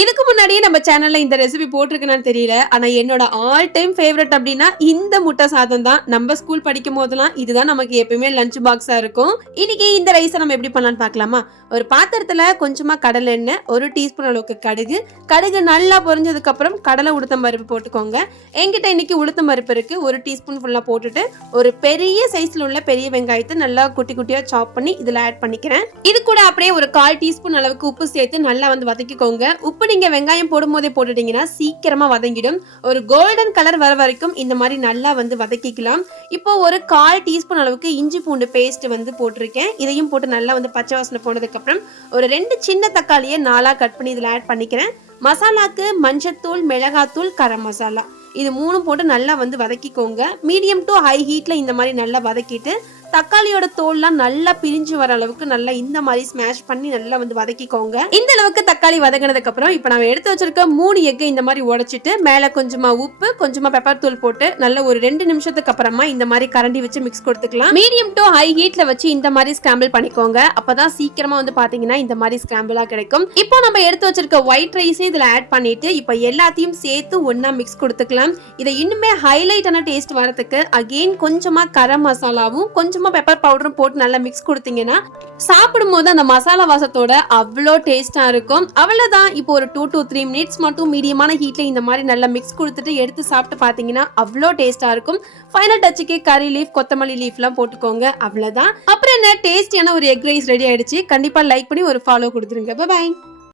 இதுக்கு முன்னாடியே நம்ம சேனல்ல இந்த ரெசிபி போட்டிருக்கேன்னு தெரியல. ஆனா என்னோட ஆல் டைம் ஃபேவரட் அப்படின்னா இந்த முட்டை சாதம் தான். நம்ம ஸ்கூல் படிக்கும் போதெல்லாம் இதுதான் நமக்கு எப்பயுமே லஞ்ச் பாக்ஸா இருக்கும். இன்னைக்கு இந்த ரைஸை நம்ம எப்படி பண்ணலாம்னு பார்க்கலாமா? ஒரு பாத்திரத்துல கொஞ்சமா கடலை எண்ணெய், 1 டீஸ்பூன் அளவுக்கு கடுகு நல்லா பொரிஞ்சதுக்கு அப்புறம் கடலை உளுத்தம் பருப்பு போட்டுக்கோங்க. என்கிட்ட இன்னைக்கு உளுத்தம் பருப்பு இருக்கு. 1 டீஸ்பூன் ஃபுல்லா போட்டுட்டு ஒரு பெரிய சைஸ்ல உள்ள பெரிய வெங்காயத்தை நல்லா குட்டி குட்டியா சாப் பண்ணி இதுல ஆட் பண்ணிக்கிறேன். இது கூட அப்படியே ஒரு 1/4 டீஸ்பூன் அளவுக்கு உப்பு சேர்த்து நல்லா வதக்கிக்கோங்க. உப்பு நீங்க வெங்காயம் போடும்போதே போட்டுட்டீங்கன்னா சீக்கிரமா வதங்கிடும். ஒரு கோல்டன் கலர் வர வரைக்கும் இந்த மாதிரி நல்லா வதக்கிக்கலாம். இப்போ ஒரு 1/4 டீஸ்பூன் அளவுக்கு இஞ்சி பூண்டு பேஸ்ட் போட்டிருக்கேன். இதையும் போட்டு நல்லா பச்சை வாசனை போனதுக்கு அப்புறம் ஒரு 2 சின்ன தக்காளியை 4ஆ கட் பண்ணி இதுல ஆட் பண்ணிக்கிறேன். மசாலாக்கு மஞ்சத்தூள், மிளகாத்தூள், கரம் மசாலா இது 3 போட்டு நல்லா வதக்கிக்கோங்க. மீடியம் டு ஹை ஹீட்ல இந்த மாதிரி நல்லா வதக்கிட்டு தக்காளியோட தோல்லாம் நல்லா பிரிஞ்சு வர அளவுக்கு நல்லா இந்த மாதிரி ஸ்மாஷ் பண்ணி நல்லா வதக்கிக்கோங்க. இந்த அளவுக்கு தக்காளி வதங்கினதுக்கு அப்புறம் இப்ப நம்ம எடுத்து வச்சிருக்க 3 எக்கை இந்த மாதிரி உடைச்சிட்டு மேல கொஞ்சமா உப்பு, கொஞ்சமா பெப்பர் தூள் போட்டு நல்ல ஒரு 2 நிமிஷத்துக்கு அப்புறமா இந்த மாதிரி கரண்டி வச்சு மிக்ஸ் கொடுத்துக்கலாம். மீடியம் டு ஹை ஹீட்ல வச்சு இந்த மாதிரி ஸ்கிராம்பிள் பண்ணிக்கோங்க. அப்பதான் சீக்கிரமா பாத்தீங்கன்னா இந்த மாதிரி ஸ்கிராம்பிளா கிடைக்கும். இப்போ நம்ம எடுத்து வச்சிருக்க ஒயிட் ரைஸ் இதுல ஆட் பண்ணிட்டு இப்ப எல்லாத்தையும் சேர்த்து ஒன்னா மிக்ஸ் கொடுத்துக்கலாம். இதை இன்னுமே ஹைலைட்டான டேஸ்ட் வரதுக்கு அகைன் கொஞ்சமா கரம் மசாலாவும் கொஞ்சமா பெப்பர் பவுடரும் போட்டு நல்லா மிக்ஸ் கொடுத்தீங்கன்னா சாப்பிடும் போது அந்த மசாலா வாசத்தோட அவ்வளோ டேஸ்டா இருக்கும். அவ்வளவுதான். இப்போ ஒரு 2 to 3 மினிட்ஸ் மட்டும் மீடியமான ஹீட்ல இந்த மாதிரி நல்லா மிக்ஸ் கொடுத்துட்டு எடுத்து சாப்பிட்டு பாத்தீங்கன்னா அவ்வளோ டேஸ்டா இருக்கும். ஃபைனல் டச்சுக்கு கறி லீஃப், கொத்தமல்லி லீஃப் எல்லாம் போட்டுக்கோங்க. அவ்வளவுதான். அப்புறம் என்ன, டேஸ்டியான ஒரு எக் ரைஸ் ரெடி ஆயிடுச்சு. கண்டிப்பா லைக் பண்ணி ஒரு ஃபாலோ கொடுத்துருங்க. பை.